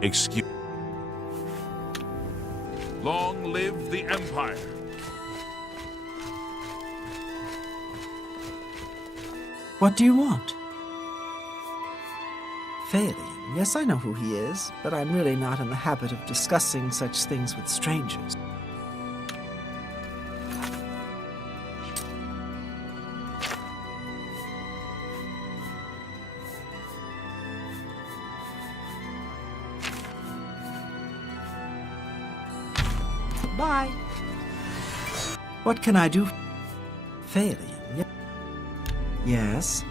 Excuse. Long live the Empire. What do you want? Phalian. Yes, I know who he is, but I'm really not in the habit of discussing such things with strangers. Bye. What can I do? Phalian. Yes.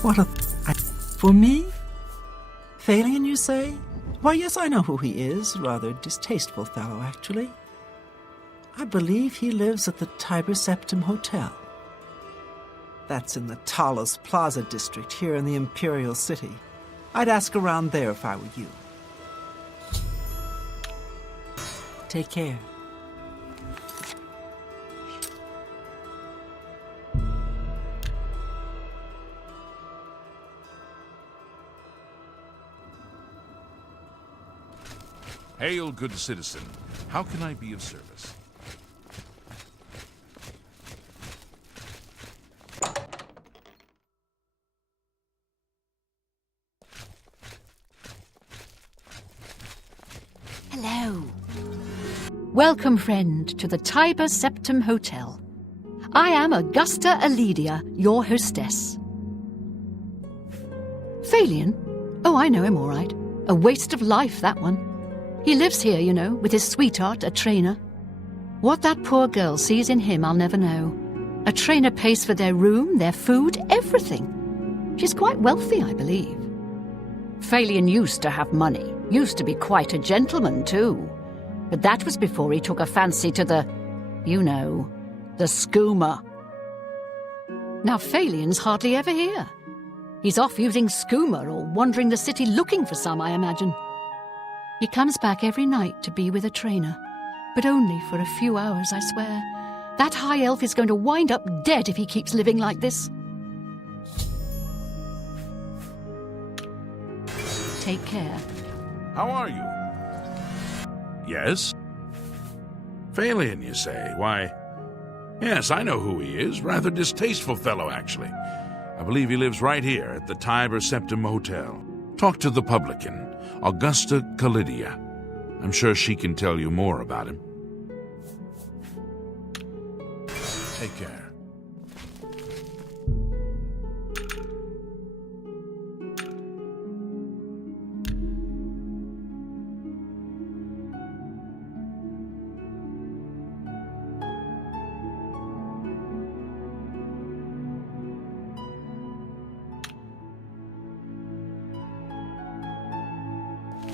What a... For me? Phalian, you say? Why, yes, I know who he is. Rather distasteful fellow, actually. I believe he lives at the Tiber Septim Hotel. That's in the Talos Plaza district here in the Imperial City. I'd ask around there if I were you. Take care. Hail, good citizen. How can I be of service? Hello. Welcome, friend, to the Tiber Septim Hotel. I am Augusta Aledia, your hostess. Phalian? Oh, I know him all right. A waste of life, that one. He lives here, you know, with his sweetheart, a trainer. What that poor girl sees in him, I'll never know. A trainer pays for their room, their food, everything. She's quite wealthy, I believe. Phalian used to have money, used to be quite a gentleman, too. But that was before he took a fancy to the, you know, the skooma. Now Phalian's hardly ever here. He's off using skooma or wandering the city looking for some, I imagine. He comes back every night to be with a trainer, but only for a few hours, I swear. That high elf is going to wind up dead if he keeps living like this. Take care. How are you? Yes? Phalian, you say? Why, yes, I know who he is. Rather distasteful fellow, actually. I believe he lives right here at the Tiber Septim Hotel. Talk to the publican, Augusta Calidia. I'm sure she can tell you more about him. Take care.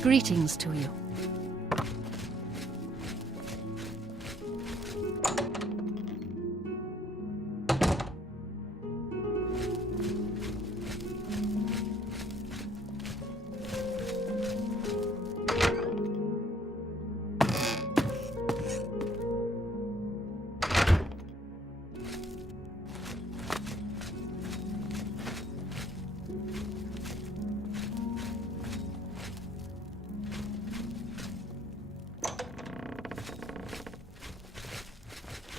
Greetings to you.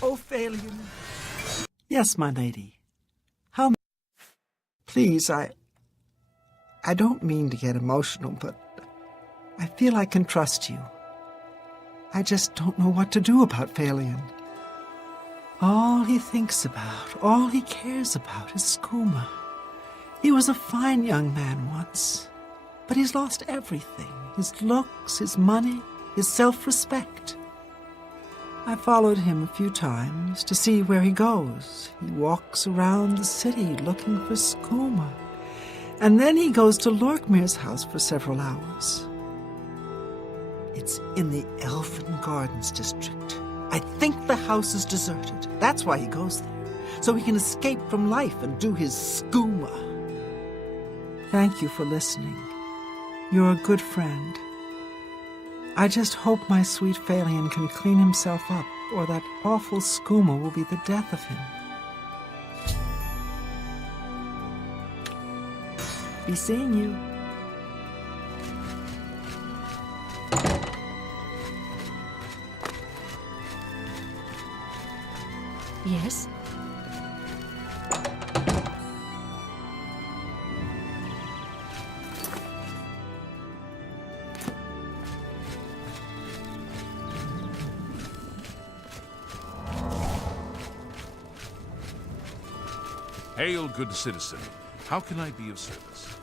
Oh, Phalian. Yes, my lady. How... Please, I don't mean to get emotional, but I feel I can trust you. I just don't know what to do about Phalian. All he thinks about, all he cares about is skooma. He was a fine young man once, but he's lost everything. His looks, his money, his self-respect. I followed him a few times to see where he goes. He walks around the city looking for skooma. And then he goes to Lorkmir's house for several hours. It's in the Elfin Gardens district. I think the house is deserted. That's why he goes there, so he can escape from life and do his skooma. Thank you for listening. You're a good friend. I just hope my sweet Phalian can clean himself up, or that awful skooma will be the death of him. Be seeing you. Yes? Hail, good citizen. How can I be of service?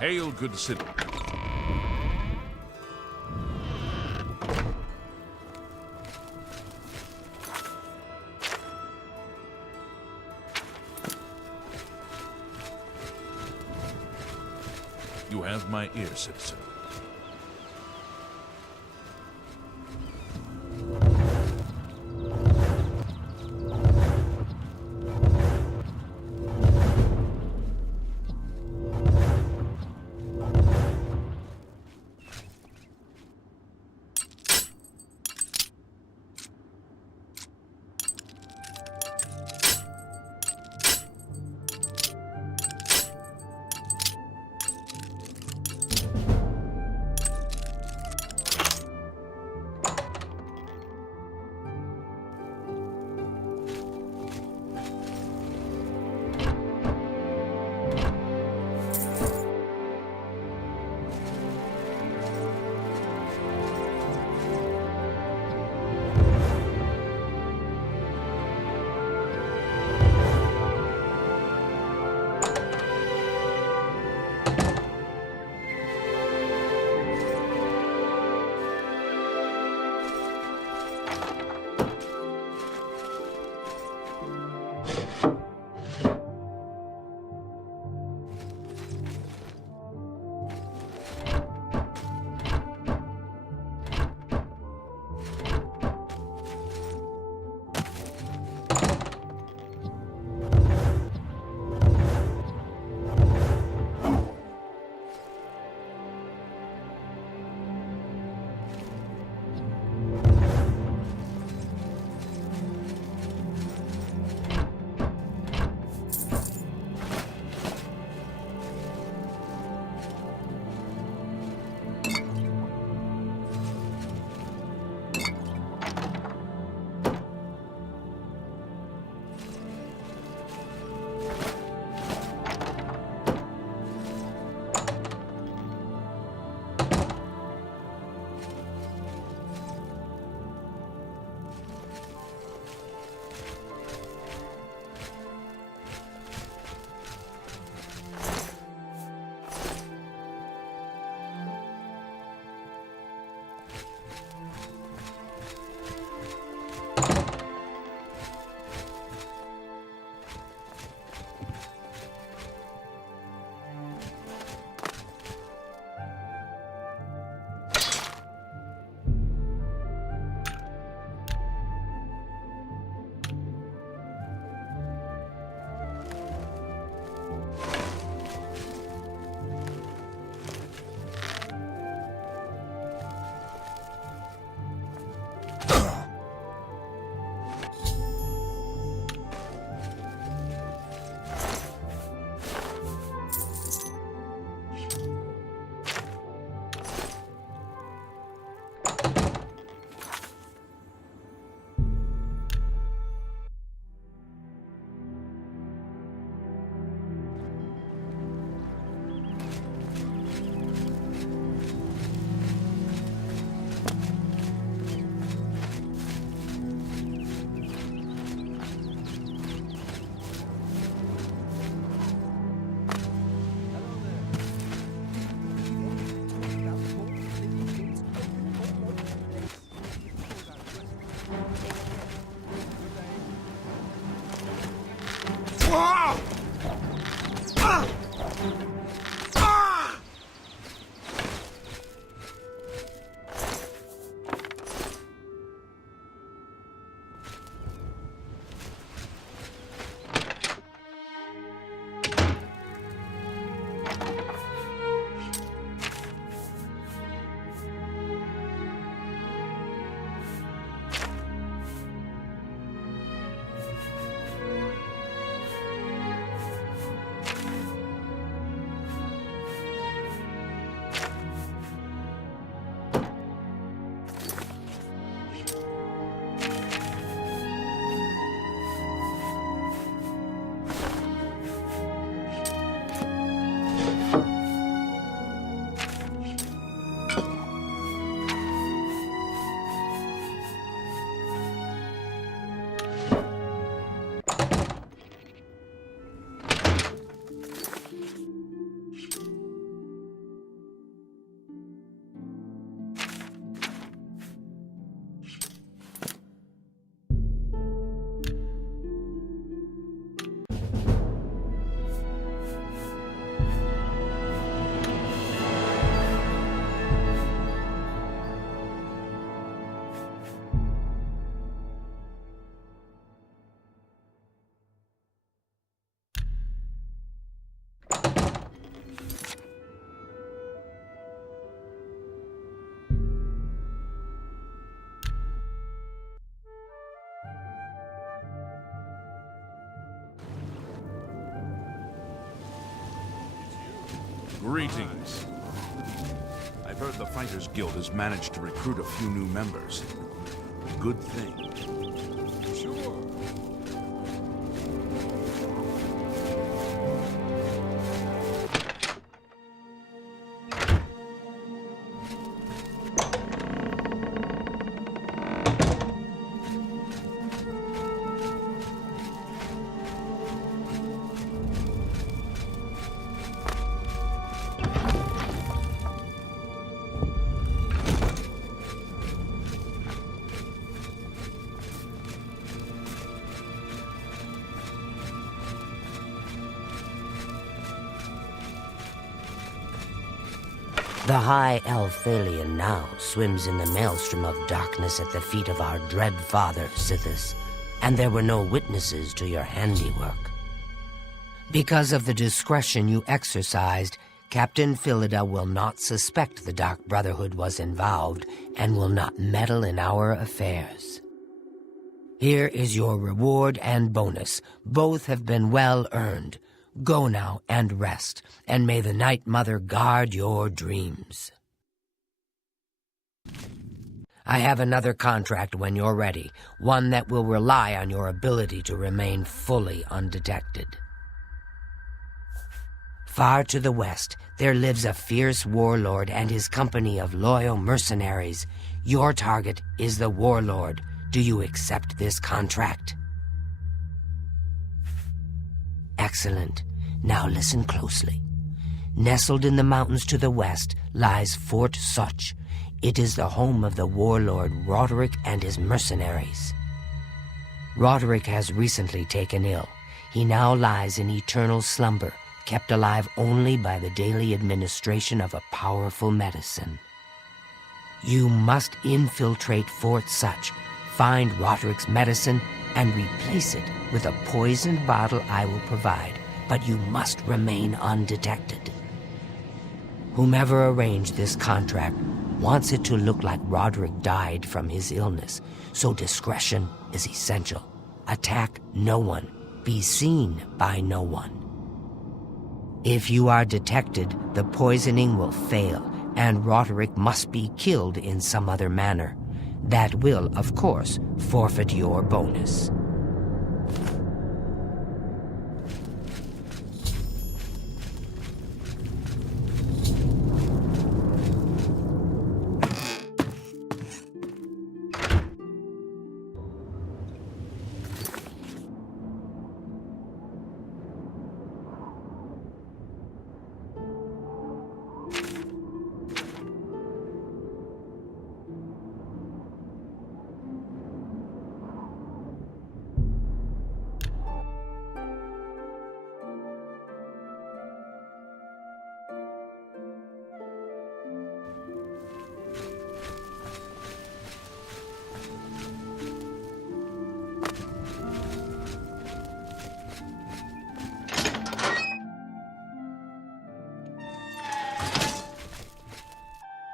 Hail, good citizen. You have my ear, citizen. Greetings. I've heard the Fighters Guild has managed to recruit a few new members. Good thing. Sure. The high elf alien now swims in the maelstrom of darkness at the feet of our dread father, Sithis, and there were no witnesses to your handiwork. Because of the discretion you exercised, Captain Philida will not suspect the Dark Brotherhood was involved and will not meddle in our affairs. Here is your reward and bonus. Both have been well earned. Go now and rest, and may the Night Mother guard your dreams. I have another contract when you're ready, one that will rely on your ability to remain fully undetected. Far to the west, there lives a fierce warlord and his company of loyal mercenaries. Your target is the warlord. Do you accept this contract? Excellent. Now listen closely. Nestled in the mountains to the west lies Fort Such. It is the home of the warlord Roderick and his mercenaries. Roderick has recently taken ill. He now lies in eternal slumber, kept alive only by the daily administration of a powerful medicine. You must infiltrate Fort Such, find Roderick's medicine, and replace it with a poisoned bottle I will provide, but you must remain undetected. Whomever arranged this contract wants it to look like Roderick died from his illness, so discretion is essential. Attack no one. Be seen by no one. If you are detected, the poisoning will fail, and Roderick must be killed in some other manner. That will, of course, forfeit your bonus.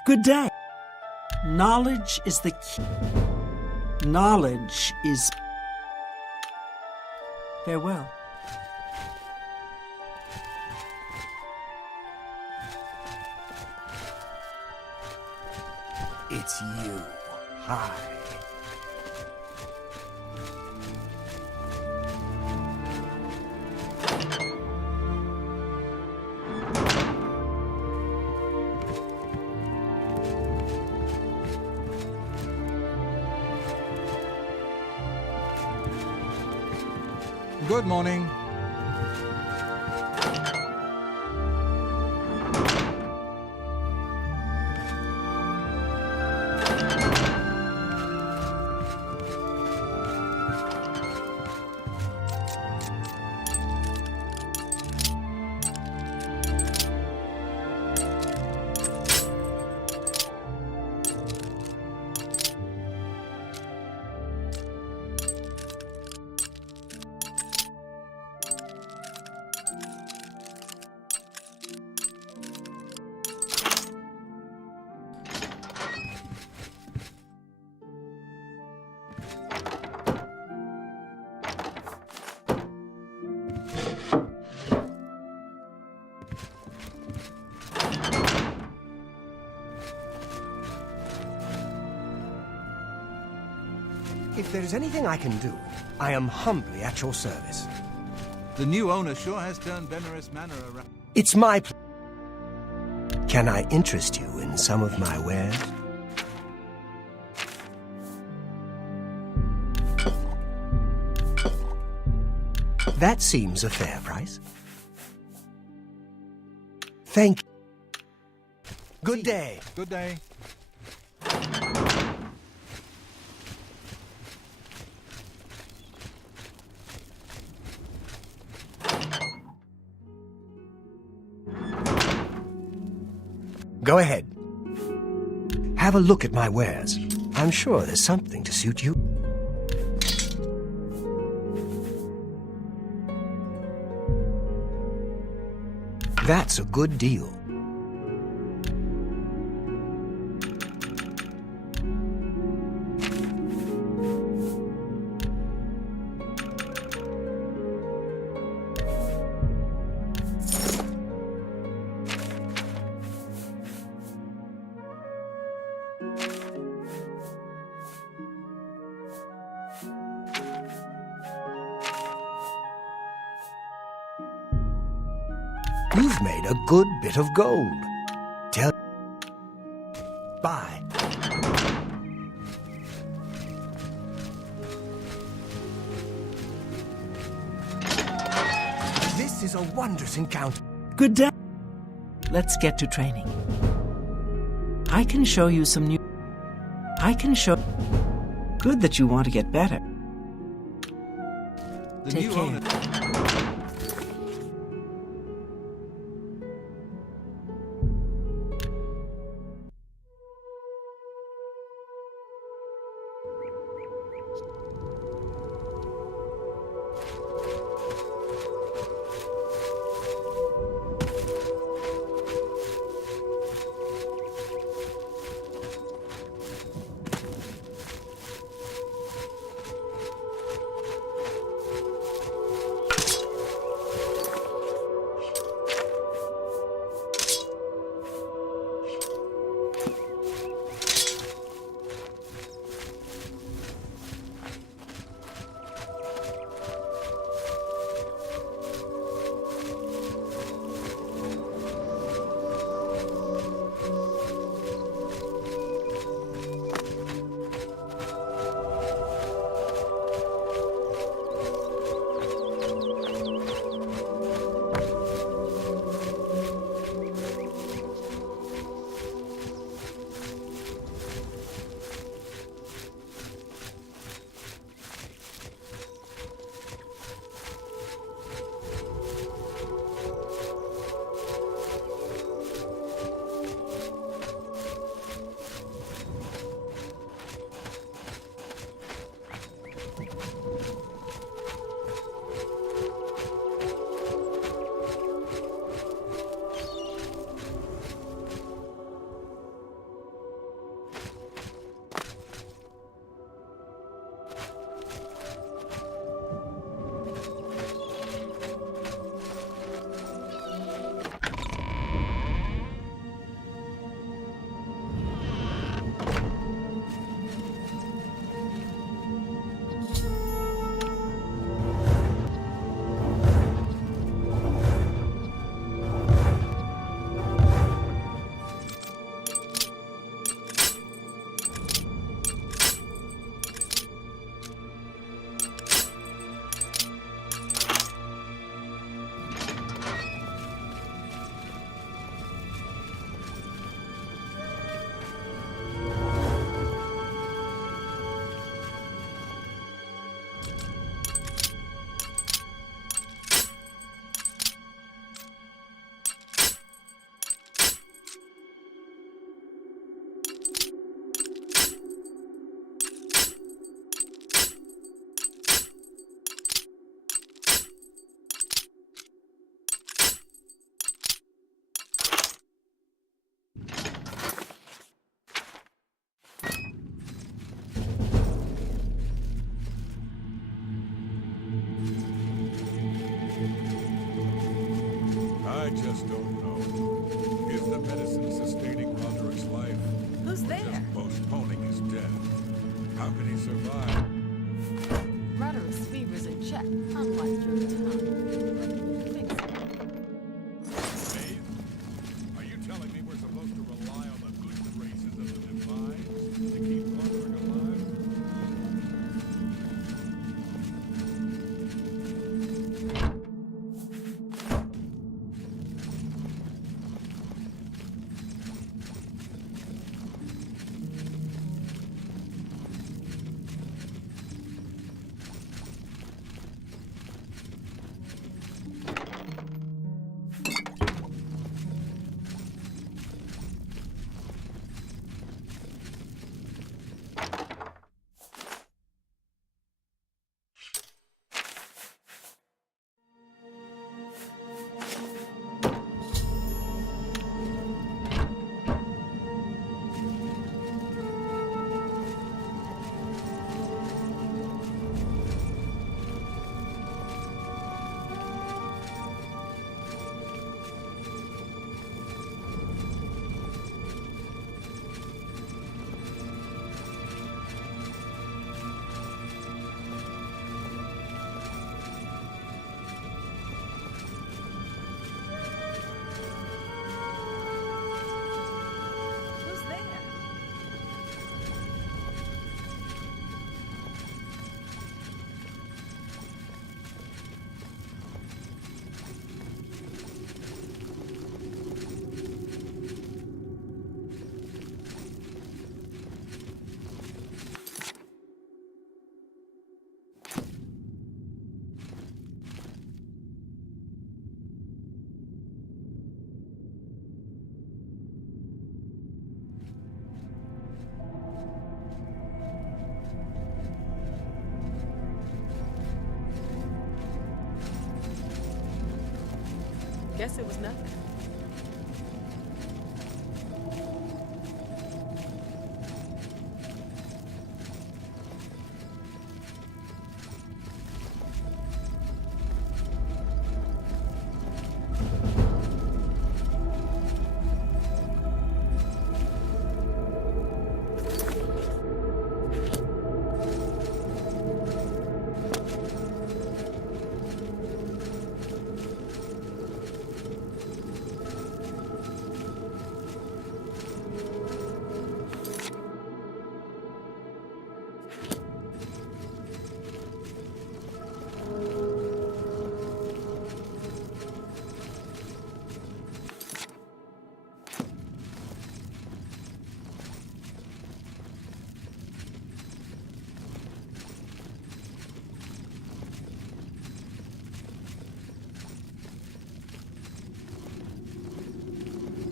Good day. Knowledge is the key. Knowledge is... Farewell. It's you. Hi. Good morning. If there is anything I can do, I am humbly at your service. The new owner sure has turned Venerous Manor around. It's my Can I interest you in some of my wares? That seems a fair price. Thank you. Good day. Good day. Go ahead. Have a look at my wares. I'm sure there's something to suit you. That's a good deal. You've made a good bit of gold. Tell... Bye. This is a wondrous encounter. Good day. Let's get to training. I can show you some new... Good that you want to get better. The Take new care. owner. I just don't know. Is the medicine sustaining Roderick's life? Who's Or there? just postponing his death? How can he survive? that unlike your tongue. Maeve, are you telling me we're supposed to rely on the good graces of the divine to keep Roderick alive? Who's there? Guess it was nothing.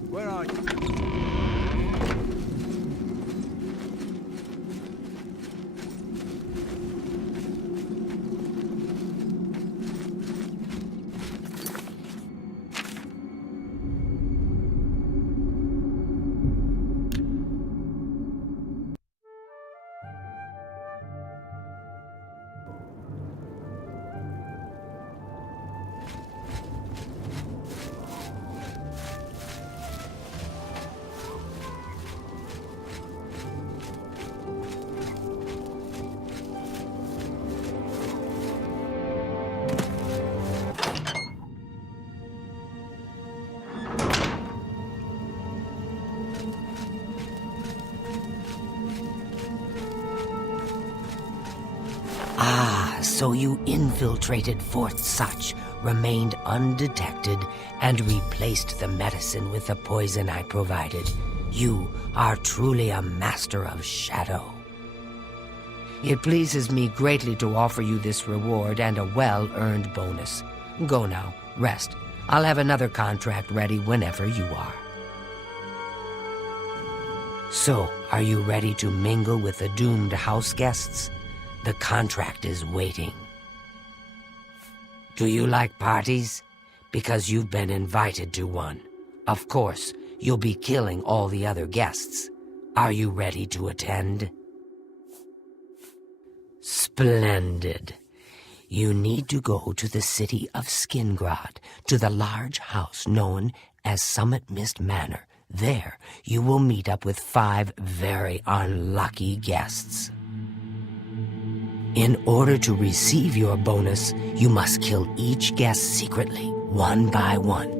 Where are you? Ah, so you infiltrated Fort Such, remained undetected, and replaced the medicine with the poison I provided. You are truly a master of shadow. It pleases me greatly to offer you this reward and a well-earned bonus. Go now, rest. I'll have another contract ready whenever you are. So, are you ready to mingle with the doomed house guests? The contract is waiting. Do you like parties? Because you've been invited to one. Of course, you'll be killing all the other guests. Are you ready to attend? Splendid. You need to go to the city of Skingrad, to the large house known as Summit Mist Manor. There, you will meet up with 5 very unlucky guests. In order to receive your bonus, you must kill each guest secretly, one by one.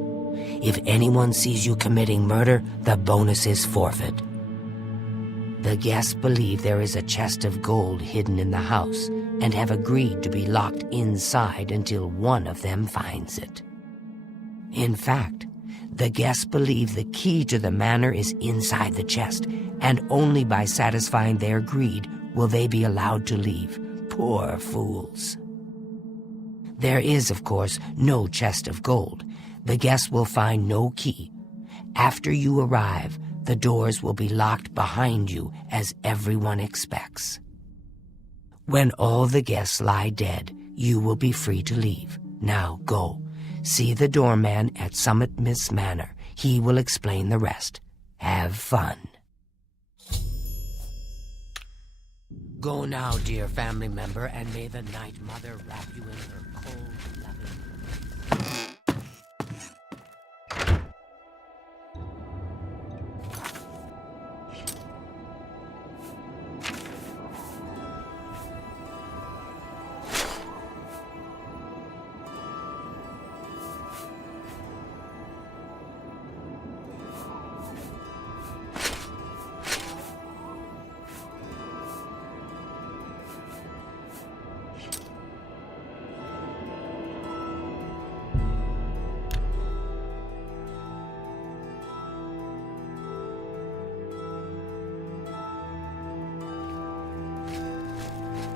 If anyone sees you committing murder, the bonus is forfeit. The guests believe there is a chest of gold hidden in the house and have agreed to be locked inside until one of them finds it. In fact, the guests believe the key to the manor is inside the chest, and only by satisfying their greed will they be allowed to leave. Poor fools. There is, of course, no chest of gold. The guests will find no key. After you arrive, the doors will be locked behind you, as everyone expects. When all the guests lie dead, you will be free to leave. Now go. See the doorman at Summit Miss Manor. He will explain the rest. Have fun. Go now, dear family member, and may the Night Mother wrap you in her cold, loving...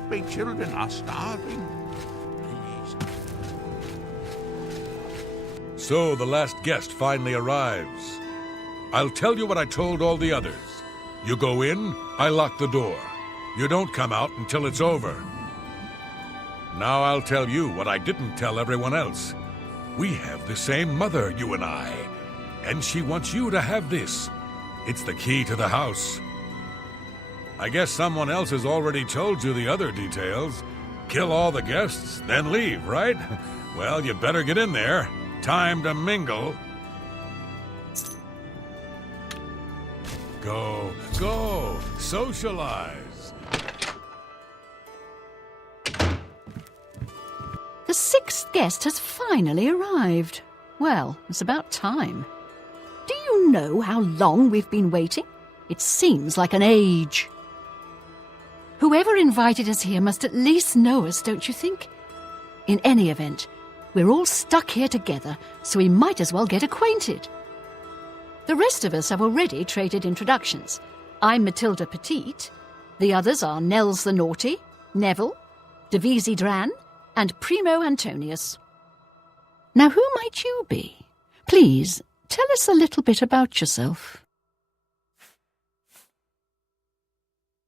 My children are starving. Please. So the last guest finally arrives. I'll tell you what I told all the others. You go in, I lock the door. You don't come out until it's over. Now I'll tell you what I didn't tell everyone else. We have the same mother, you and I. And she wants you to have this. It's the key to the house. I guess someone else has already told you the other details. Kill all the guests, then leave, right? Well, you better get in there. Time to mingle. Go, go, socialize. The sixth guest has finally arrived. Well, it's about time. Do you know how long we've been waiting? It seems like an age. Whoever invited us here must at least know us, don't you think? In any event, we're all stuck here together, so we might as well get acquainted. The rest of us have already traded introductions. I'm Matilda Petite. The others are Nels the Naughty, Neville, Devisi Dran, and Primo Antonius. Now, who might you be? Please, tell us a little bit about yourself.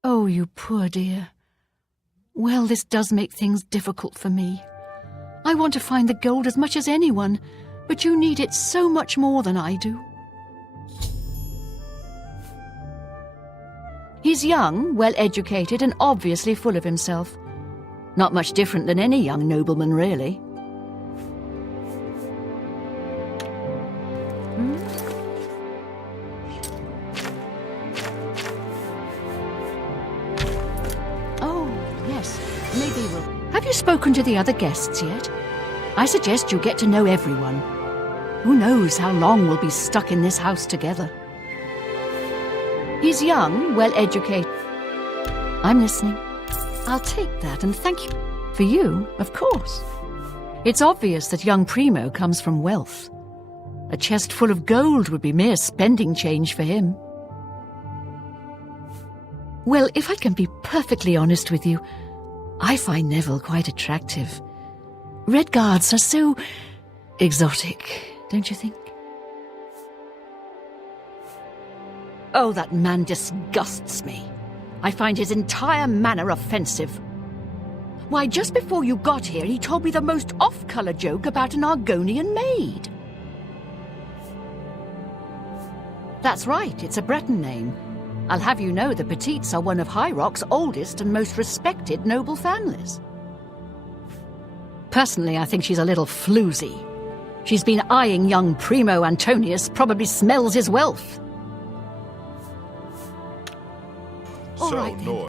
Oh, you poor dear. Well, this does make things difficult for me. I want to find the gold as much as anyone, but you need it so much more than I do. He's young, well-educated, and obviously full of himself. Not much different than any young nobleman, really. Maybe we'll... Have you spoken to the other guests yet? I suggest you get to know everyone. Who knows how long we'll be stuck in this house together. He's young, well-educated. I'm listening. I'll take that and thank you. For you, of course. It's obvious that young Primo comes from wealth. A chest full of gold would be mere spending change for him. Well, if I can be perfectly honest with you, I find Neville quite attractive. Red Guards are so exotic, don't you think? Oh, that man disgusts me. I find his entire manner offensive. Why, just before you got here, he told me the most off-colour joke about an Argonian maid. That's right, it's a Breton name. I'll have you know the Petites are one of High Rock's oldest and most respected noble families. Personally, I think she's a little floozy. She's been eyeing young Primo Antonius, probably smells his wealth. All right, then.